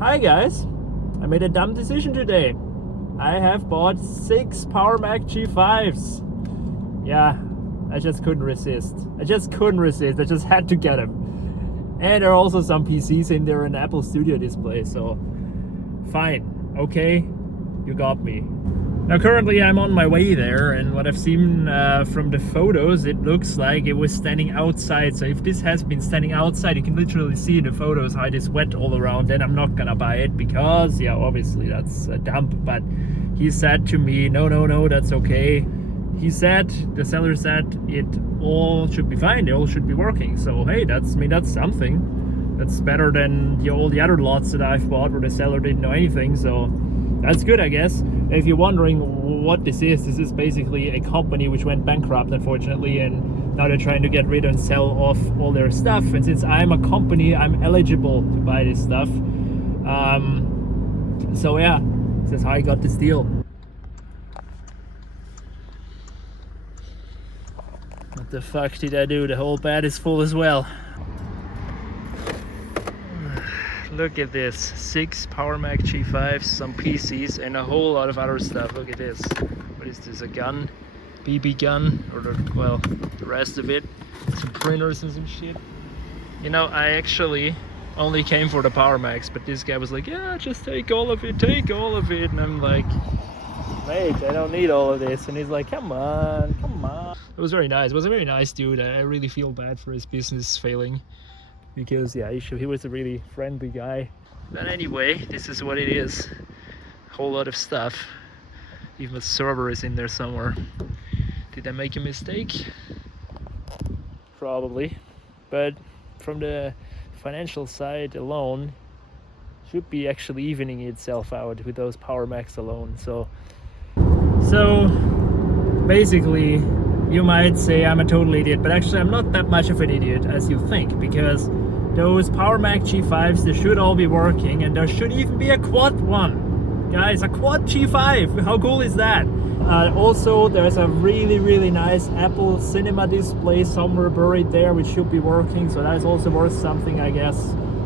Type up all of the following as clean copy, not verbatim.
Hi guys, I made a dumb decision today. I have bought 6 PowerMac G5s. Yeah, I just couldn't resist. I just had to get them. And there are also some PCs in there, an Apple Studio display, so fine, okay, you got me. Now currently I'm on my way there, and what I've seen from the photos, it looks like it was standing outside. So if this has been standing outside, you can literally see in the photos how it is wet all around. Then I'm not gonna buy it because, yeah, obviously that's a dump. But he said to me, no, that's okay. He said, the seller said, it all should be fine, it all should be working. So hey, that's something. That's better than all the other lots that I've bought where the seller didn't know anything. So that's good, I guess. If you're wondering what this is basically a company which went bankrupt, unfortunately, and now they're trying to get rid and sell off all their stuff. And since I'm a company, I'm eligible to buy this stuff. So yeah, this is how I got this deal. What the fuck did I do? The whole bed is full as well. Look at this, 6 PowerMac G5s, some PCs, and a whole lot of other stuff. Look at this. What is this, a gun? BB gun? Or the rest of it. Some printers and some shit. You know, I actually only came for the PowerMacs, but this guy was like, yeah, just take all of it. And I'm like, mate, I don't need all of this. And he's like, come on. It was very nice. It was a very nice dude. I really feel bad for his business failing. Because yeah, he was a really friendly guy. But anyway, this is what it is. A whole lot of stuff. Even a server is in there somewhere. Did I make a mistake? Probably. But from the financial side alone, should be actually evening itself out with those PowerMacs alone. So basically, you might say I'm a total idiot, but actually I'm not that much of an idiot as you think, because those PowerMac G5s, they should all be working, and there should even be a quad one. Guys, a quad G5, how cool is that? Also, there's a really nice Apple Cinema display somewhere buried there, which should be working, so that's also worth something, I guess.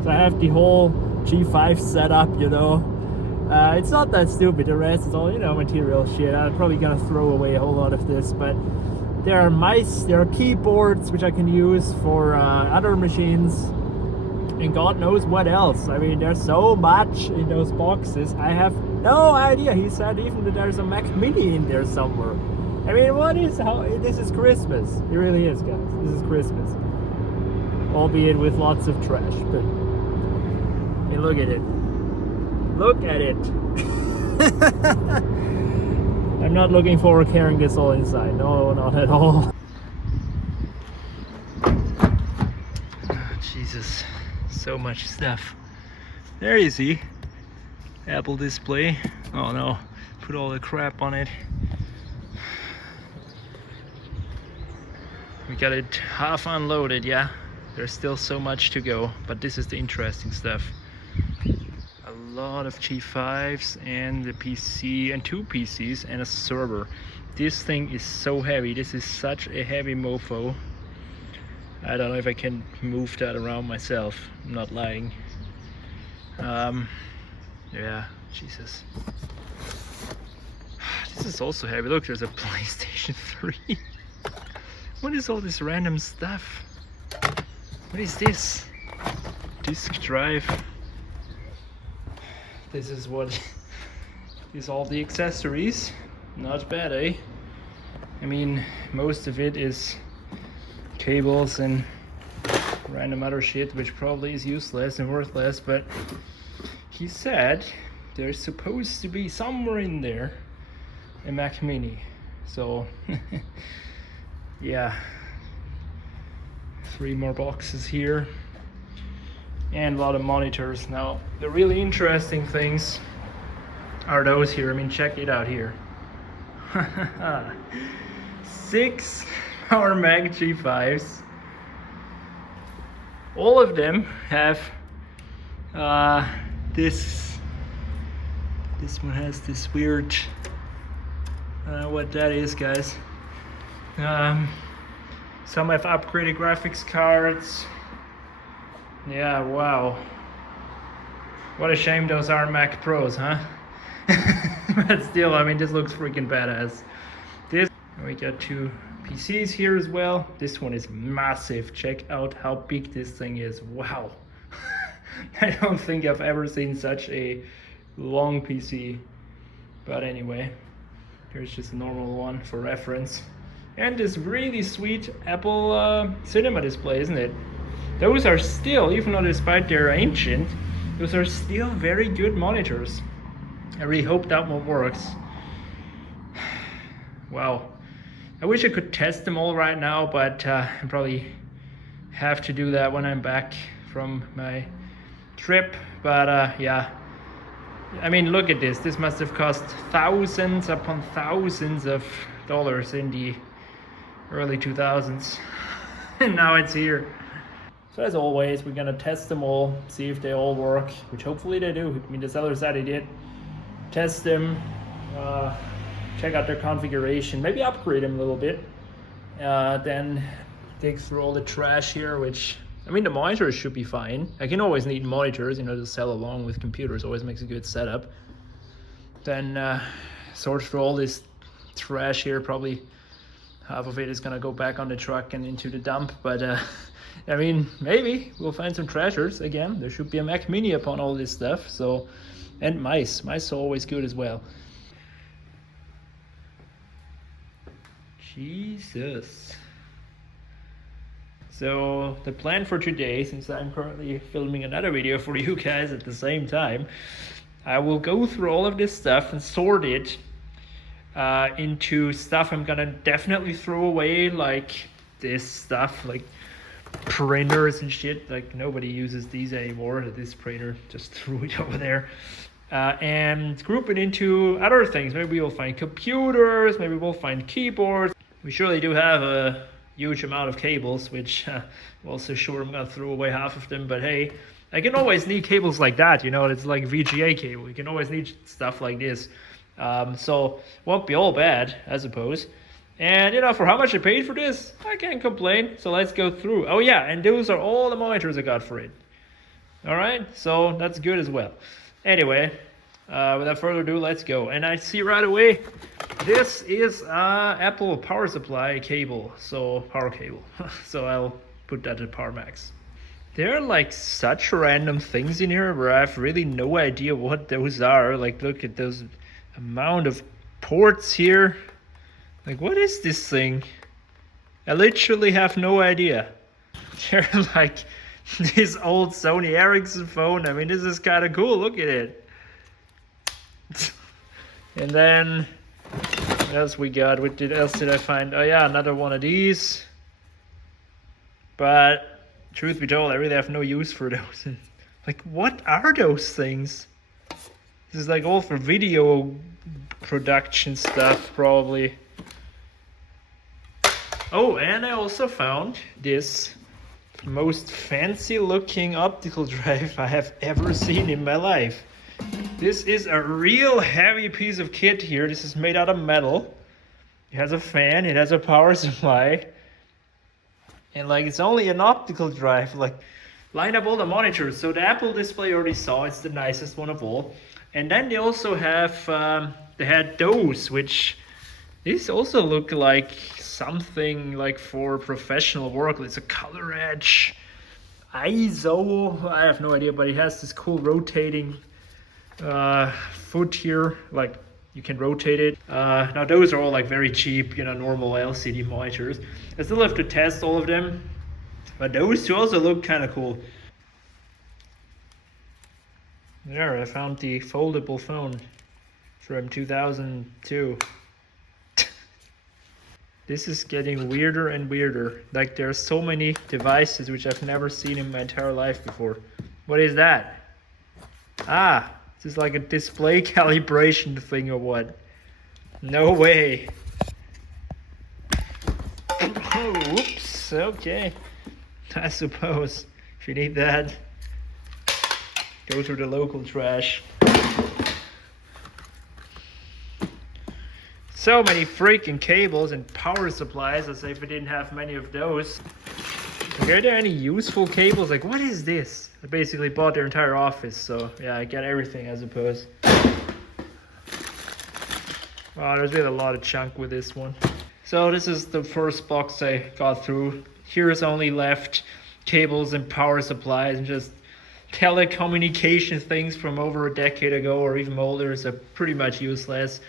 So I have the whole G5 set up, you know. It's not that stupid, the rest is all, you know, material shit. I'm probably gonna throw away a whole lot of this, but there are mice, there are keyboards which I can use for other machines, and God knows what else. I mean, there's so much in those boxes. I have no idea. He said even that there's a Mac Mini in there somewhere. I mean, this is Christmas. It really is, guys. This is Christmas. Albeit with lots of trash, but I mean, look at it. Look at it. I'm not looking forward to carrying this all inside. No, not at all. Oh, Jesus. So much stuff. There you see. Apple display. Oh no. Put all the crap on it. We got it half unloaded, yeah. There's still so much to go, but this is the interesting stuff. A lot of G5s and the PC and 2 PCs and a server. This thing is so heavy. This is such a heavy mofo. I don't know if I can move that around myself. I'm not lying. Yeah, Jesus. This is also heavy. Look, there's a PlayStation 3. What is all this random stuff? What is this? Disk drive. This is what is all the accessories. Not bad, eh? I mean, most of it is cables and random other shit, which probably is useless and worthless, but he said there's supposed to be somewhere in there a Mac Mini. So yeah, 3 more boxes here and a lot of monitors. Now the really interesting things are those here. I mean, check it out here. 6 PowerMac G5s. All of them have this one has this weird, I don't know what that is, guys. Some have upgraded graphics cards. Yeah, wow. What a shame those are Mac Pros, huh? But still, I mean, this looks freaking badass. This, we got two PCs here as well. This one is massive. Check out how big this thing is. Wow. I don't think I've ever seen such a long PC. But anyway, here's just a normal one for reference. And this really sweet Apple Cinema display, isn't it? Those are still, even though despite they're ancient, those are still very good monitors. I really hope that one works. Wow. I wish I could test them all right now, but I probably have to do that when I'm back from my trip. But yeah, I mean, look at this. This must have cost thousands upon thousands of dollars in the early 2000s. And now it's here. So as always, we're gonna test them all, see if they all work, which hopefully they do. I mean, the seller said he did. Test them, check out their configuration, maybe upgrade them a little bit. Then dig through all the trash here, which, I mean, the monitors should be fine. I can always need monitors, you know, to sell along with computers, always makes a good setup. Then sort through all this trash here, probably half of it is gonna go back on the truck and into the dump, but I mean, maybe we'll find some treasures again. There should be a Mac Mini upon all this stuff, so, and mice are always good as well. Jesus. So the plan for today, since I'm currently filming another video for you guys at the same time, I will go through all of this stuff and sort it into stuff I'm gonna definitely throw away, like this stuff, like printers and shit. Like nobody uses these anymore. This printer, just threw it over there. And group it into other things. Maybe we'll find computers, maybe we'll find keyboards. We surely do have a huge amount of cables, which I'm also sure I'm gonna throw away half of them, but hey, I can always need cables like that, you know. It's like VGA cable. You can always need stuff like this. So won't be all bad, I suppose. And you know, for how much I paid for this, I can't complain. So let's go through. Oh yeah, and those are all the monitors I got for it. All right, so that's good as well. Anyway, without further ado, let's go. And I see right away, this is Apple power supply cable, so power cable. So I'll put that at PowerMacs. There are like such random things in here where I have really no idea what those are. Like, look at those amount of ports here. Like, what is this thing? I literally have no idea. They're like this old Sony Ericsson phone. I mean, this is kind of cool. Look at it. And then, what else we got? What else did I find? Oh yeah, another one of these. But truth be told, I really have no use for those. Like, what are those things? This is like all for video production stuff, probably. Oh, and I also found this most fancy looking optical drive I have ever seen in my life. This is a real heavy piece of kit here. This is made out of metal. It has a fan, it has a power supply. And like, it's only an optical drive. Like, line up all the monitors. So the Apple display you already saw, it's the nicest one of all. And then they also have, they had those, which these also look like something like for professional work. It's a color edge ISO, I have no idea, but it has this cool rotating foot here, like you can rotate it. Now those are all like very cheap, you know, normal LCD monitors. I still have to test all of them, but those two also look kind of cool. There, I found the foldable phone from 2002. This is getting weirder and weirder. Like, there are so many devices which I've never seen in my entire life before. What is that? Ah, this is like a display calibration thing or what? No way. Oh, whoops, okay. I suppose if you need that, go to the local trash. So many freaking cables and power supplies, as if we didn't have many of those. Are there any useful cables? Like, what is this? I basically bought their entire office, so yeah, I get everything, I suppose. Wow, there's been a lot of junk with this one. So this is the first box I got through. Here's only left cables and power supplies and just telecommunication things from over a decade ago or even older, so pretty much useless.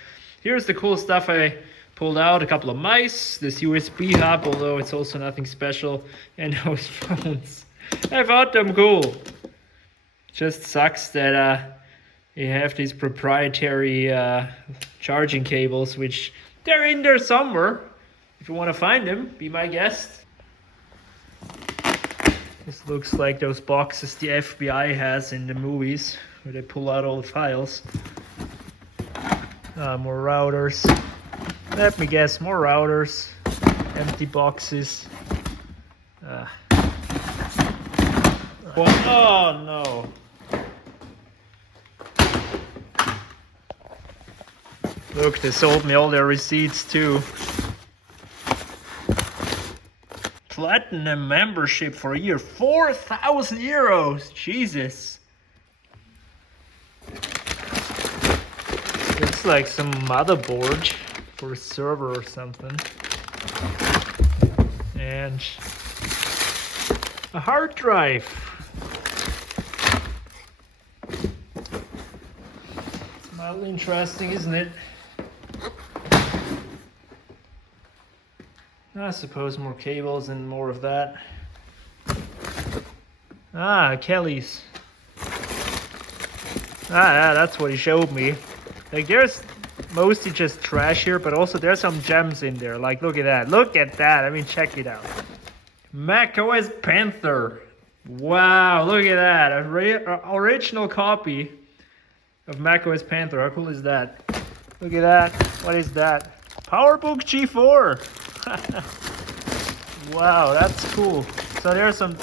Here's the cool stuff I pulled out: a couple of mice, this USB hub, although it's also nothing special, and those phones. I thought them cool. Just sucks that you have these proprietary charging cables, which they're in there somewhere. If you want to find them, be my guest. This looks like those boxes the FBI has in the movies, where they pull out all the files. More routers. Let me guess, more routers. Empty boxes. Oh no. Look, they sold me all their receipts too. Platinum membership for a year, 4,000 euros. Jesus. Looks like some motherboard for a server or something. And a hard drive. It's mildly interesting, isn't it? I suppose more cables and more of that. Kelly's. Yeah, that's what he showed me. Like, there's mostly just trash here, but also there's some gems in there. Like, look at that. Look at that. I mean, check it out. macOS Panther. Wow, look at that. Original copy of macOS Panther. How cool is that? Look at that. What is that? PowerMac G4. Wow, that's cool. So there's some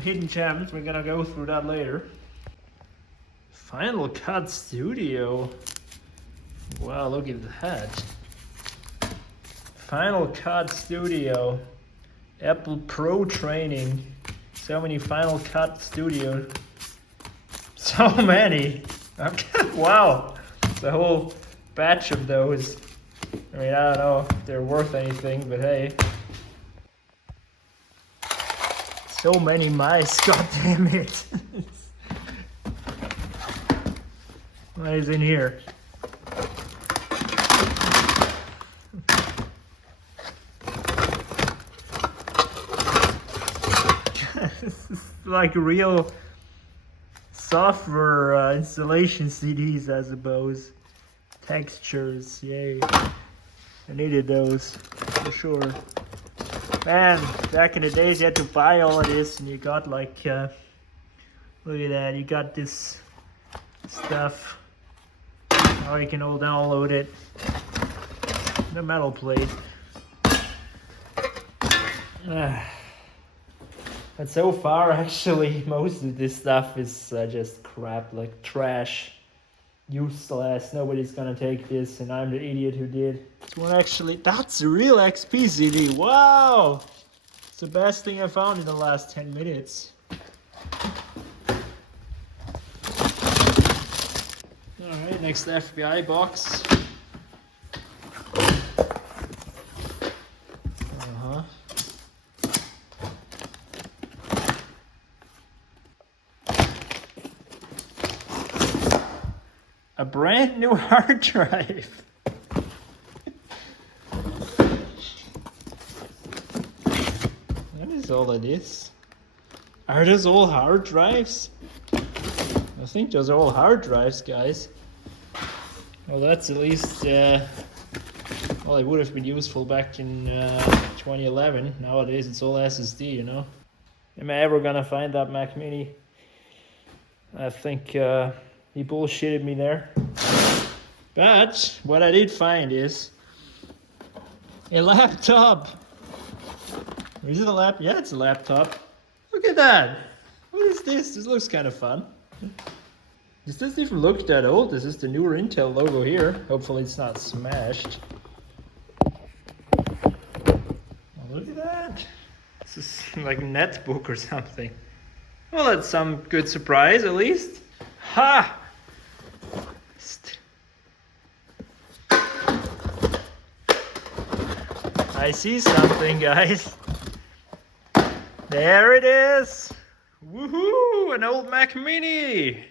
hidden gems. We're gonna go through that later. Final Cut Studio. Wow, look at that. Final Cut Studio. Apple Pro training. So many Final Cut Studio. So many. Wow. The whole batch of those. I mean, I don't know if they're worth anything, but hey. So many mice, god damn it. What is in here? This is like real software installation CDs, I suppose. Textures, yay. I needed those, for sure. Man, back in the days you had to buy all of this and you got like, look at that, you got this stuff. Now you can all download it. The metal plate. But so far, actually, most of this stuff is just crap, like trash. Useless, nobody's gonna take this, and I'm the idiot who did. This one actually, that's a real XP CD, wow! It's the best thing I found in the last 10 minutes. Alright, next FBI box. A brand new hard drive. What is all of this? Are those all hard drives? I think those are all hard drives, guys. Well, that's at least, well, it would have been useful back in 2011. Nowadays, it's all SSD, you know? Am I ever gonna find that Mac Mini? I think, he bullshitted me there. But what I did find is a laptop. Is it a laptop? Yeah, it's a laptop. Look at that. What is this? This looks kind of fun. This doesn't even look that old. This is the newer Intel logo here. Hopefully it's not smashed. Oh, look at that. This is like a netbook or something. Well, that's some good surprise at least. Ha! I see something, guys. There it is. Woohoo! An old Mac Mini.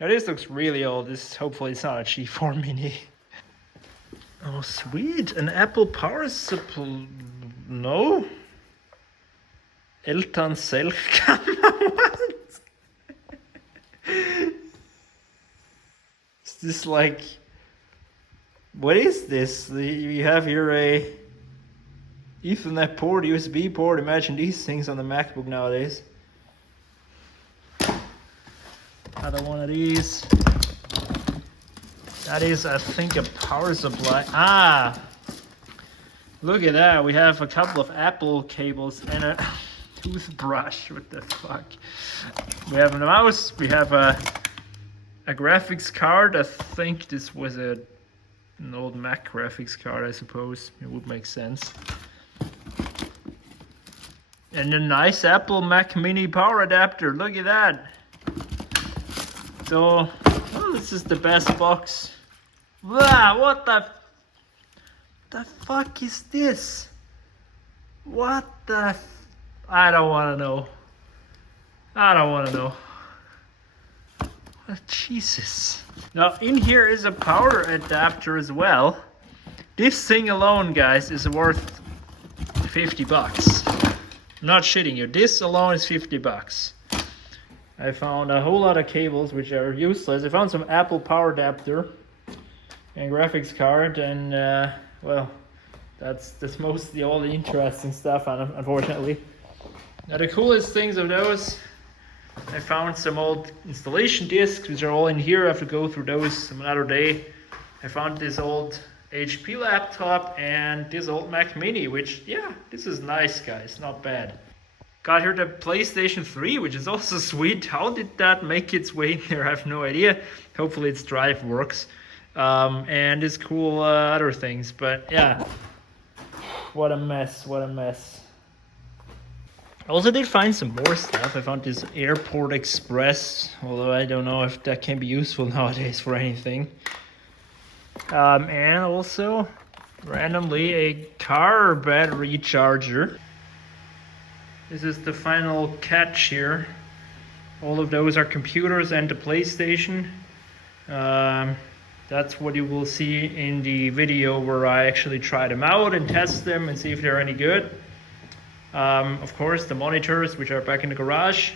Now this looks really old. This hopefully it's not a G4 Mini. Oh, sweet. An Apple power supply. No. Eltern Selfkammer. What? Is this like... What is this? You have here a Ethernet port, USB port. Imagine these things on the MacBook nowadays. Another one of these. That is, I think, a power supply. Ah! Look at that. We have a couple of Apple cables and a toothbrush. What the fuck? We have a mouse. We have a graphics card. I think this was an old Mac graphics card, I suppose. It would make sense. And a nice Apple Mac Mini power adapter. Look at that. So, oh, this is the best box. Wow, what the fuck is this? What the I don't want to know. I don't want to know. Oh, Jesus. Now, in here is a power adapter as well. This thing alone, guys, is worth 50 bucks. I'm not shitting you. This alone is 50 bucks. I found a whole lot of cables which are useless. I found some Apple power adapter and graphics card, and well, that's mostly all the interesting stuff, unfortunately. Now the coolest things of those, I found some old installation discs which are all in here. I have to go through those some another day. I found this old HP laptop and this old Mac Mini, which, yeah, this is nice, guys, not bad. Got here the PlayStation 3, which is also sweet. How did that make its way in there? I have no idea. Hopefully its drive works. And it's cool other things. But yeah, what a mess, what a mess. I also did find some more stuff. I found this Airport Express, although I don't know if that can be useful nowadays for anything. And also, randomly, a car battery charger. This is the final catch here. All of those are computers and the PlayStation. That's what you will see in the video where I actually try them out and test them and see if they're any good. Of course, the monitors, which are back in the garage.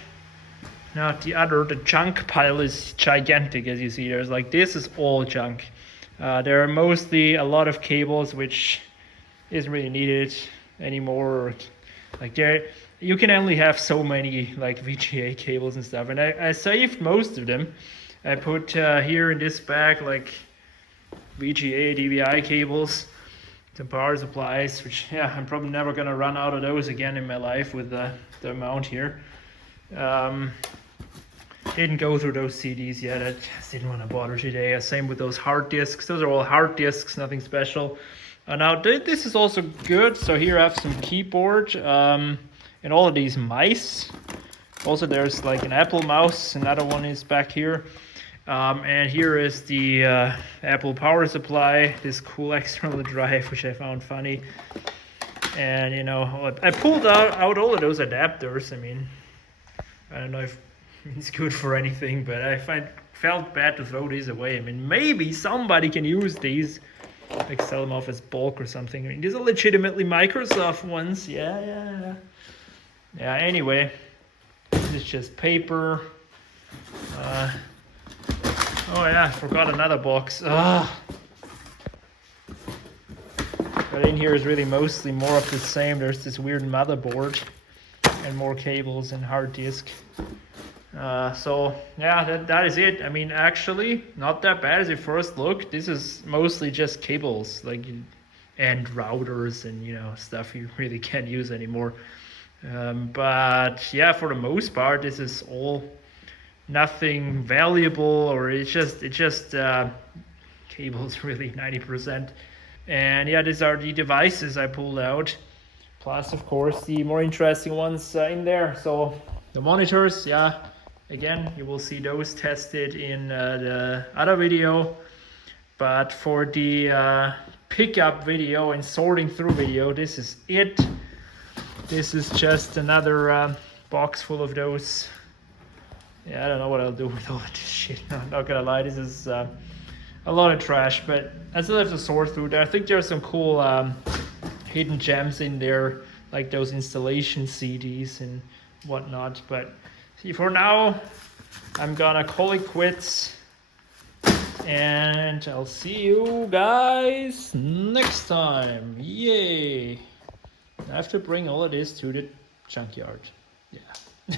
Now the junk pile is gigantic, as you see. There's like, this is all junk. There are mostly a lot of cables, which isn't really needed anymore. Like you can only have so many like VGA cables and stuff, and I saved most of them. I put here in this bag like VGA, DVI cables, some power supplies, which, yeah, I'm probably never gonna run out of those again in my life with the amount here. Didn't go through those CDs yet. I just didn't want to bother today. Same with those hard disks. Those are all hard disks, nothing special. Now this is also good. So here I have some keyboard and all of these mice. Also there's like an Apple mouse. Another one is back here. And here is the Apple power supply, this cool external drive, which I found funny. And you know, I pulled out all of those adapters. I mean, I don't know if it's good for anything, but I felt bad to throw these away. I mean, maybe somebody can use these, like sell them off as bulk or something. I mean, these are legitimately Microsoft ones. Yeah. Anyway, this is just paper. Oh yeah, I forgot another box. But in here is really mostly more of the same. There's this weird motherboard and more cables and hard disk. So yeah, that is it. I mean, actually, not that bad as it first looked. This is mostly just cables, like, and routers and, you know, stuff you really can't use anymore. But yeah, for the most part, this is all nothing valuable, or it's just cables, really, 90%. And yeah, these are the devices I pulled out. Plus, of course, the more interesting ones in there. So the monitors, yeah, again, you will see those tested in the other video. But for the pickup video and sorting through video, this is it. This is just another box full of those. Yeah, I don't know what I'll do with all of this shit. No, I'm not gonna lie, this is a lot of trash, but I still have to sort through there. I think there are some cool hidden gems in there, like those installation CDs and whatnot. But see, for now, I'm gonna call it quits, and I'll see you guys next time. Yay! I have to bring all of this to the junkyard. Yeah.